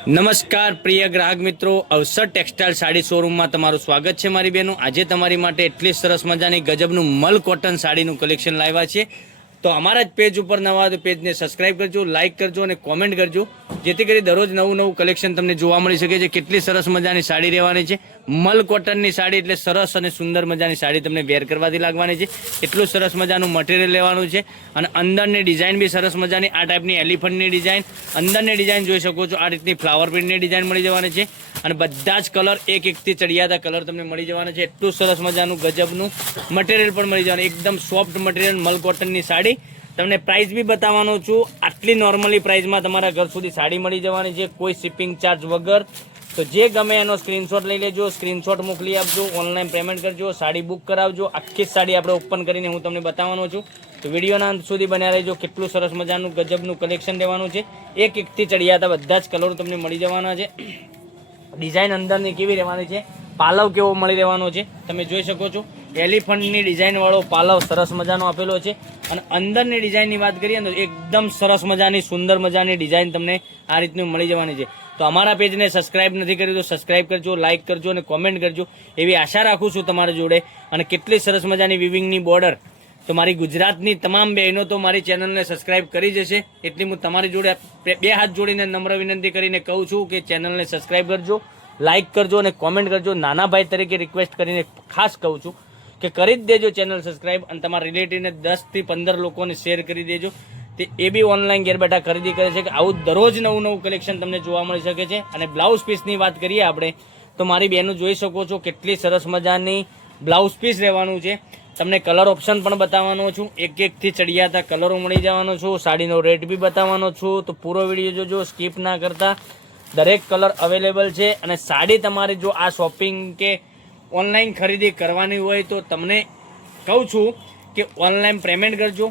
નમસ્કાર, પ્રિય ગ્રાહક મિત્રો. અવસર ટેક્સટાઇલ સાડી શોરૂમમાં તમારું સ્વાગત છે મારી બહેનો આજે તમારી માટે એટલી સરસ મજાની ગજબનું મલ કોટન સાડીનું કલેક્શન લાવ્યા છે તો અમારા જ પેજ ઉપર નવા પેજને સબસ્ક્રાઇબ કરજો લાઇક કરજો અને કોમેન્ટ કરજો. જેથી કરી દરરોજ નવું નવું કલેક્શન તમને જોવા મળી શકે છે. કેટલી સરસ મજાની સાડી રહેવાની છે. મલ કોટનની સાડી એટલે સરસ અને સુંદર મજાની સાડી તમને વેર કરવાથી લાગવાની છે. એટલું સરસ મજાનું મટીરિયલ લેવાનું છે. અને અંદરની ડિઝાઇન બી સરસ મજાની. આ ટાઈપની એલિફન્ટની ડિઝાઇન અંદરની ડિઝાઇન જોઈ શકો છો. આ રીતની ફ્લાવર પ્રિન્ટની ડિઝાઇન મળી જવાની છે. અને બધા જ કલર એક એકથી ચડિયાતા કલર તમને મળી જવાના છે. એટલું સરસ મજાનું ગજબનું મટીરિયલ પણ મળી જવાનું. એકદમ સોફ્ટ મટીરિયલ મલ કોટનની સાડી. તમને પ્રાઇસ બી બતાવવાનો છું. આટલી નોર્મલી પ્રાઇસમાં તમારા ઘર સુધી સાડી મળી જવાની છે. કોઈ શિપિંગ ચાર્જ વગર. તો જે ગમે એનો સ્ક્રીનશોટ લઈ લેજો. સ્ક્રીનશોટ મોકલી આપજો. ઓનલાઈન પેમેન્ટ કરજો. સાડી બુક કરાવજો. આખી સાડી આપણે ઓપન કરીને હું તમને બતાવવાનો છું. તો વિડીયોના અંત સુધી બન્યા રહેજો. કેટલું સરસ મજાનું, ગજબનું કલેક્શન લેવાનું છે. એક એકથી ચડિયાતા બધા જ કલરો તમને મળી જવાના છે. ડિઝાઇન અંદરની કેવી રહેવાની છે? પાલવ કેવો મળી રહેવાનો છે? તમે જોઈ શકો છો. એલિફન્ટની ડિઝાઇનવાળો પાલવ સરસ મજાનો આપેલો છે. અને અંદરની ડિઝાઇનની વાત કરીએ તો એકદમ સરસ મજાની, સુંદર મજાની ડિઝાઇન તમને આ રીતનું મળી જવાની છે. તો અમારા પેજને સબસ્ક્રાઇબ નથી કર્યું તો સબસ્ક્રાઇબ કરજો લાઇક કરજો અને કોમેન્ટ કરજો. એવી આશા રાખું છું તમારી જોડે. અને કેટલી સરસ મજાની વિવિંગની બોર્ડર તો મારી ગુજરાતની તમામ બહેનો તો મારી ચેનલને સબસ્ક્રાઇબ કરી જશે. એટલી હું તમારી જોડે બે હાથ જોડીને નમ્ર વિનંતી કરીને કહું છું કે ચેનલને સબસ્ક્રાઇબ કરજો લાઇક કરજો અને કોમેન્ટ કરજો. નાના ભાઈ તરીકે રિક્વેસ્ટ કરીને ખાસ કહું છું. કે કરી જ દેજો ચેનલ સબસ્ક્રાઈબ અને તમારા રિલેટિવને દસથી પંદર લોકોને શેર કરી દેજો. તે એ બી ઓનલાઈન ઘેર બેઠા ખરીદી કરે છે કે આવું દરરોજ નવું નવું કલેક્શન તમને જોવા મળી શકે છે. અને બ્લાઉઝ પીસની વાત કરીએ આપણે, તો મારી બહેનો જોઈ શકો છો કેટલી સરસ મજાની બ્લાઉઝ પીસ રહેવાનું છે. તમને કલર ઓપ્શન પણ બતાવવાનો છું. એક એકથી ચડિયાતા કલરો મળી જવાનો છું. સાડીનો રેટ બી બતાવવાનો છું. તો પૂરો વીડિયો જોજો સ્કીપ ના કરતા. દરેક કલર અવેલેબલ છે. અને સાડી તમારે જો આ શોપિંગ કે ઓનલાઈન ખરીદી કરવાની હોય તો તમને કહું છું કે ઓનલાઈન પેમેન્ટ કરજો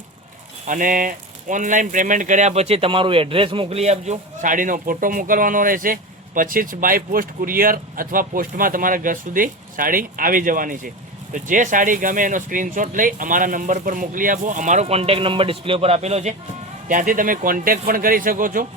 અને ઓનલાઈન પેમેન્ટ કર્યા પછી તમારું એડ્રેસ મોકલી આપજો, સાડીનો ફોટો મોકલવાનો રહેશે, પછી જ બાય પોસ્ટ કુરિયર અથવા પોસ્ટમાં તમારા ઘર સુધી સાડી આવી જવાની છે. તો જે સાડી ગમે એનો સ્ક્રીનશોટ લઈ અમારા નંબર પર મોકલી આપો, અમારો કોન્ટેક નંબર ડિસ્પ્લે ઉપર આપેલો છે. ત્યાંથી તમે કોન્ટેક પણ કરી શકો છો.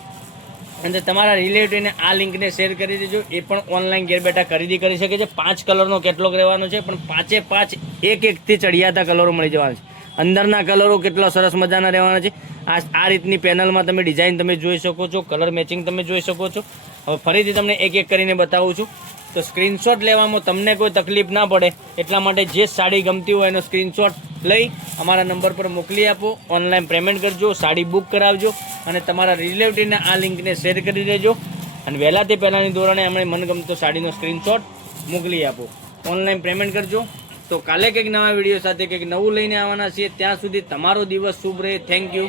અને તમારા રિલેટિવને આ લિંકને શેર કરી દેજો. એ પણ ઓનલાઈન ઘેર બેઠા ખરીદી કરી શકે છે. પાંચ કલરનો કેટલોક રહેવાનો છે, પણ પાંચે પાંચ એક એકથી ચડિયાતા કલરો મળી જવાના છે. અંદરના કલરો કેટલા સરસ મજાના રહેવાના છે. આ આ રીતની પેનલમાં તમે ડિઝાઇન તમે જોઈ શકો છો, કલર મેચિંગ તમે જોઈ શકો છો. હવે ફરીથી તમને એક એક કરીને બતાવું છું. તો સ્ક્રીનશોટ લેવામાં તમને કોઈ તકલીફ ના પડે, એટલા માટે જે સાડી ગમતી હોય એનો સ્ક્રીનશોટ લઈ અમારા નંબર પર મોકલી આપો. ઓનલાઈન પેમેન્ટ કરજો, સાડી બુક કરાવજો અને તમારા રિલેટિવને આ લિંકને શેર કરી દેજો. અને વહેલાથી પહેલાંની ધોરણે એમણે મનગમતો સાડીનો સ્ક્રીનશોટ મોકલી આપો. ઓનલાઈન પેમેન્ટ કરજો. તો કાલે કંઈક નવા વીડિયો સાથે કંઈક નવું લઈને આવવાના છીએ. ત્યાં સુધી તમારો દિવસ શુભ રહે. Thank you